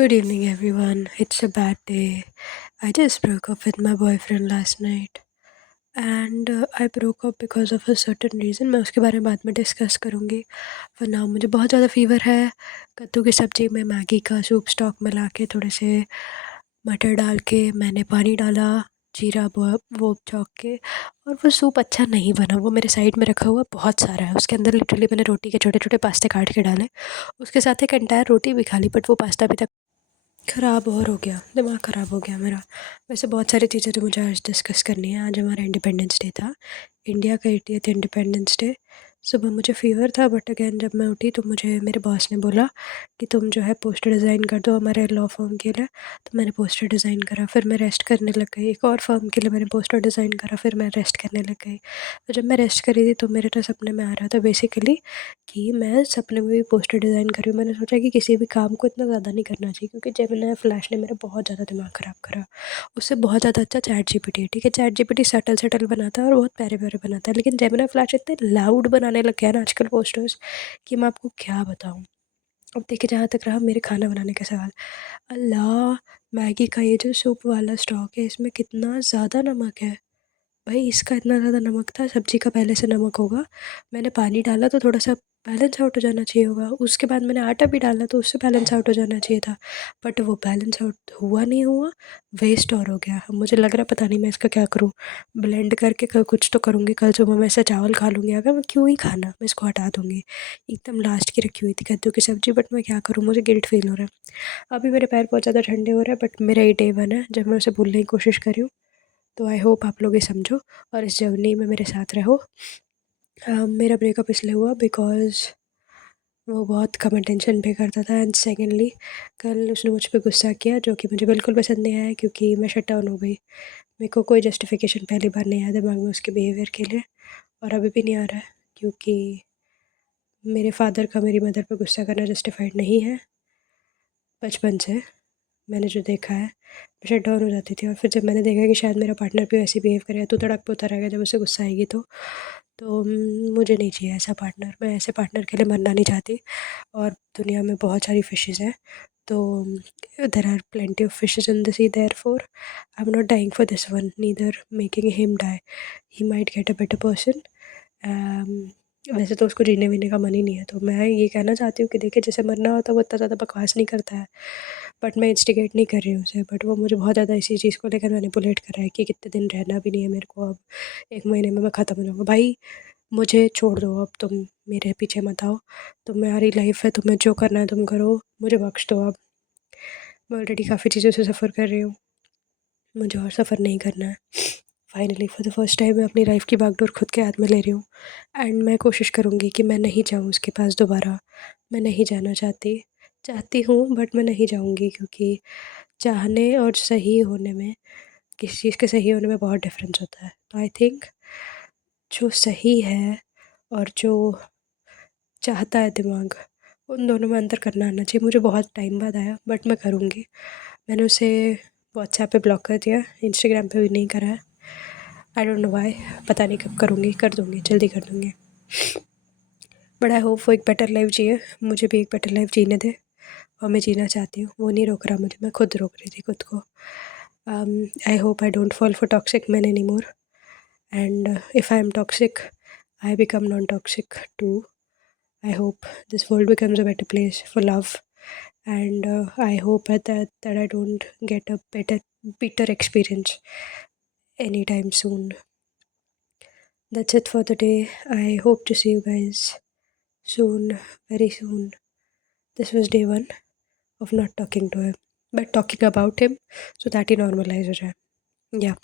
Good evening, everyone. It's a bad day. I just broke up with my boyfriend last night. And I broke up because of a certain reason. मैं उसके बारे में बाद में discuss करूँगी। वरना मुझे बहुत ज़्यादा फ़ीवर है। कद्दू की सब्ज़ी में मैगी का सूप स्टॉक मिला के थोड़े से मटर डाल के मैंने पानी डाला, जीरा वो चौंक के, और वो सूप अच्छा नहीं बना। वो मेरे साइड में रखा हुआ बहुत सारा है। उसके अंदर लिटरली मैंने रोटी के छोटे छोटे पास्ते काट के डाले। उसके साथ एक एंटायर रोटी भी खा ली, बट वो पास्ता अभी तक ख़राब और हो गया। दिमाग ख़राब हो गया मेरा। वैसे बहुत सारी चीज़ें तो मुझे आज डिस्कस करनी है। आज हमारा इंडिपेंडेंस डे था, इंडिया का 80th इंडिपेंडेंस डे। सुबह मुझे फ़ीवर था, बट अगेन जब मैं उठी तो मुझे मेरे बॉस ने बोला कि तुम जो है पोस्टर डिज़ाइन कर दो हमारे लॉ फर्म के लिए। तो मैंने पोस्टर डिज़ाइन करा, फिर मैं रेस्ट करने लग गई। एक और फर्म के लिए मैंने पोस्टर डिज़ाइन करा, फिर मैं रेस्ट करने लग गई। तो जब मैं रेस्ट कर रही थी तो मेरे तो सपने में आ रहा था बेसिकली कि मैं सपने में भी पोस्टर डिज़ाइन कर रही हूँ। मैंने सोचा कि किसी भी काम को इतना ज़्यादा नहीं करना चाहिए, क्योंकि जेमिनी फ्लैश ने मेरा बहुत ज़्यादा दिमाग ख़राब करा। उससे बहुत ज़्यादा अच्छा चैट जीपीटी है। ठीक है, चैट जीपीटी सटल सटल बनाता है और बहुत प्यारे प्यारे बनाता है, लेकिन जेमिनी फ्लैश इतने लाउड बनाने लग गया है ना आजकल पोस्टर्स, कि मैं आपको क्या बताऊँ। अब देखिए, जहाँ तक रहा मेरे खाना बनाने का सवाल, अल्लाह! मैगी का ये जो सूप वाला स्टॉक है, इसमें कितना ज़्यादा नमक है। भाई, इसका इतना ज़्यादा नमक था, सब्ज़ी का पहले से नमक होगा। मैंने पानी डाला तो थोड़ा-सा बैलेंस आउट हो जाना चाहिए होगा। उसके बाद मैंने आटा भी डाला तो उससे बैलेंस आउट हो जाना चाहिए था। बट वो बैलेंस आउट हुआ नहीं हुआ, वेस्ट और हो गया। अब मुझे लग रहा है पता नहीं मैं इसका क्या करूँ? ब्लेंड करके कुछ तो करूँगी। कल सुबह मैं इससे चावल खा लूँगी। अगर मैं क्यों ही खाना, मैं इसको हटा दूँगी। एकदम लास्ट की रखी हुई थी कद्दू की सब्ज़ी, बट मैं क्या करूँ? मुझे गिल्ट फ़ील हो रहा है। अभी मेरे पैर बहुत ज़्यादा ठंडे हो रहे हैं, बट मेरा ये डे 1 है जब मैं उसे भूलने की कोशिश कर रही हूँ। तो आई होप आप लोग ये समझो और इस जर्नी में मेरे साथ रहो। मेरा ब्रेकअप इसलिए हुआ बिकॉज़ वो बहुत कम अटेंशन पे करता था, एंड सेकेंडली कल उसने मुझ पे गुस्सा किया, जो कि मुझे बिल्कुल पसंद नहीं आया, क्योंकि मैं शट डाउन हो गई। मेरे को कोई जस्टिफ़िकेशन पहली बार नहीं आया दिमाग में उसके बिहेवियर के लिए, और अभी भी नहीं आ रहा है, क्योंकि मेरे फ़ादर का मेरी मदर पे गुस्सा करना जस्टिफाइड नहीं है। बचपन से मैंने जो देखा है, मैं शट डाउन हो जाती थी, और फिर जब मैंने देखा कि शायद मेरा पार्टनर भी वैसे बिहेव करेगा, तो तड़क पे उतर आएगा जब उसे गुस्सा आएगी तो मुझे नहीं चाहिए ऐसा पार्टनर। मैं ऐसे पार्टनर के लिए मरना नहीं चाहती, और दुनिया में बहुत सारी फ़िशेज़ हैं, तो there are plenty of fishes in the sea, therefore I am not dying for this one, neither making him die. He might get a better person. वैसे तो उसको जीने वीने का मन ही नहीं है, तो मैं ये कहना चाहती हूँ कि देखिए, जिसे मरना होता है वो इतना ज़्यादा बकवास नहीं करता है। बट मैं इंस्टिगेट नहीं कर रही हूँ उसे, बट वो मुझे बहुत ज़्यादा इसी चीज़ को लेकर मैनिपुलेट कर रहा है कि कितने दिन रहना भी नहीं है मेरे को अब, 1 महीने में मैं ख़त्म हो जाऊँगा। भाई, मुझे छोड़ दो अब, तुम मेरे पीछे मत आओ। तुम्हारी लाइफ़ है, तुम्हें जो करना है तुम करो, मुझे बख्श दो अब। मैं ऑलरेडी काफ़ी चीज़ों से सफ़र कर रही हूँ, मुझे और सफ़र नहीं करना है। Finally for the first time मैं अपनी लाइफ़ की बागडोर खुद के हाथ में ले रही हूँ, एंड मैं कोशिश करूँगी कि मैं नहीं जाऊँ उसके पास दोबारा। मैं नहीं जाना चाहती। चाहती हूँ बट मैं नहीं जाऊँगी, क्योंकि चाहने और सही होने में, किसी चीज़ के सही होने में बहुत डिफ़रेंस होता है। तो आई थिंक जो सही है और जो चाहता है दिमाग, उन दोनों में अंतर करना आना चाहिए। मुझे बहुत टाइम बाद आया, बट मैं करूँगी। मैंने उसे व्हाट्सएप पे ब्लॉक कर दिया, इंस्टाग्राम पे भी नहीं करा है। आई डोंट नो व्हाई, पता नहीं कब करूँगी, कर दूँगी, जल्दी कर दूँगी। बट आई होप वो एक बेटर लाइफ़ जिए, मुझे भी एक बेटर लाइफ़ जीने दे, और मैं जीना चाहती हूँ। वो नहीं रोक रहा मुझे, मैं खुद रोक रही थी खुद को। I hope I don't fall for toxic men anymore, and if I am toxic, I become non-toxic too. I hope this world becomes a better place for love, and I hope that I don't get a bitter experience anytime soon. That's it for the day. I hope to see you guys soon, very soon. This was day 1 of not talking to him, but talking about him so that he normalizes it. Yeah.